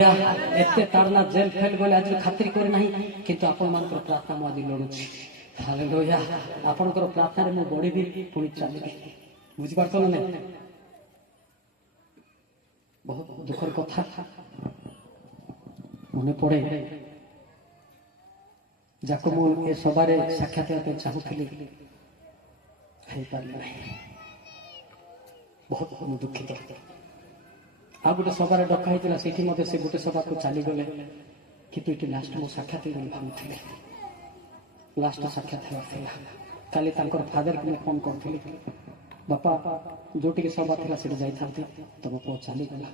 एते तारना jail fail गले आज खातिर करे नाही किंतु आपण मानकर प्रार्थना मु आज लडुछि हालेलुया आपनकर प्रार्थना रे मु बढिबी पुणी चलिबी बुझि पारछो ना नहीं बहुत दुखर कथा मने पड़े जाको मु ए सबारे साक्षात होते चाहूथिली हे पारले नहीं बहुत दुखित आ गोटे सबार डका होता से से गोटे सभा को चली गले कि लास्ट मो साक्षात भावुली लास्ट साक्षात काली फादर को फोन करी बापा जो सभा थी से जाते तुम पु चलीगला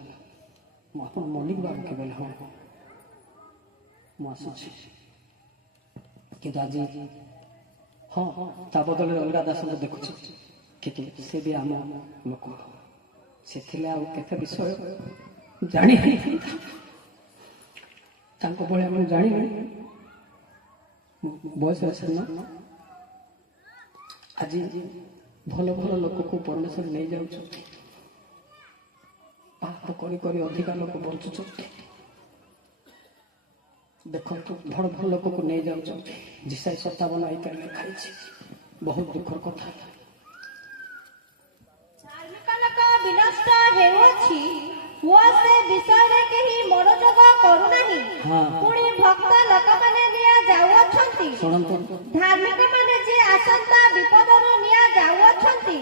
आप मल्लिक बाबू के बोले हाँ मुझे कि आज हाँ ता बदल अलग दास को देखुची कि से भी आम लोक से केते विषय जानी जानी बयस आज भल भल लोक को परमेश्वर नहीं जाऊँ पाप करी अधिका लोक बंचुं देखो भल भल लोक को नहीं जाऊँ जिसाई 57 आईकर लिखाई बहुत दुखर कथा विनष्ट हेउछि हुआ से विषय केही मनोजग करू नाही पुणी भक्त लोक माने निया जाउछंती धार्मिक माने जे आसंता विपदरु निया जाउछंती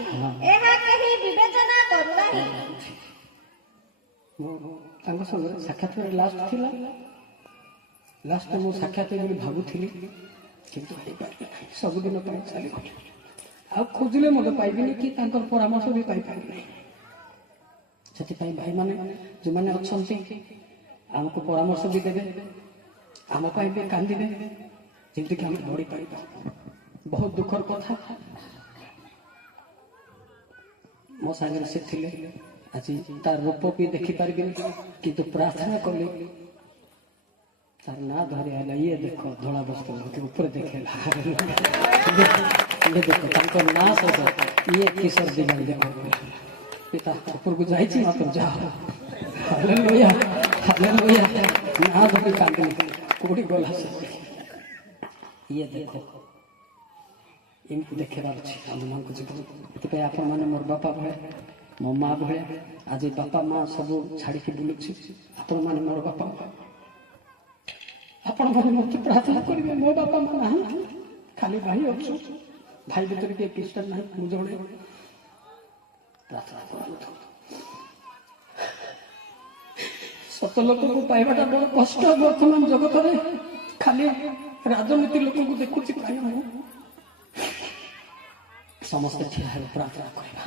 एहा केही विवेचना करू नाही तांको संग साक्षात लास्ट थिला लास्ट मो साक्षात बोली भाबुथिली किंतु सब दिन पर चली गली आ खोजले मते पाइबिनी कि तांकर परामर्श भी पाइ पाइबिनी से भाई माने जो मैंने अच्छा आमको परामर्श भी देवे आम भी कांदे जमी कि आम बढ़ी पार बहुत दुखर कथा मो सागर से थिले आज तार रूप भी देखी पारि किंतु प्रार्थना कली तार ना धरी आला ये देखो धड़ा बस्तर ऊपर देखेला देखो ना सहित ये किशोर दिवाली देखो पिता ऊपर को जाई छी मात्र जा हालेलुया हालेलुया ना धरी कांदे कोडी गला से ये देखो इनको देखेबार छी हम मन को जीवन ते आपण माने मोर बापा भळे मो मां भळे आज बापा मां सब छाड़ी के बुलु छी आपण माने मोर बापा आपण माने मते प्रार्थना करिवे मो बापा मां ना खाली भाई अछु भाई भीतर के क्रिश्चियन नहीं मु जोड़े प्रार्थना करथु सत लोक को पाइबाटा बड़ कष्ट वर्तमान जगत रे खाली राजनीति लोक को देखुची पाइ हो समस्त ठिया है प्रार्थना करबा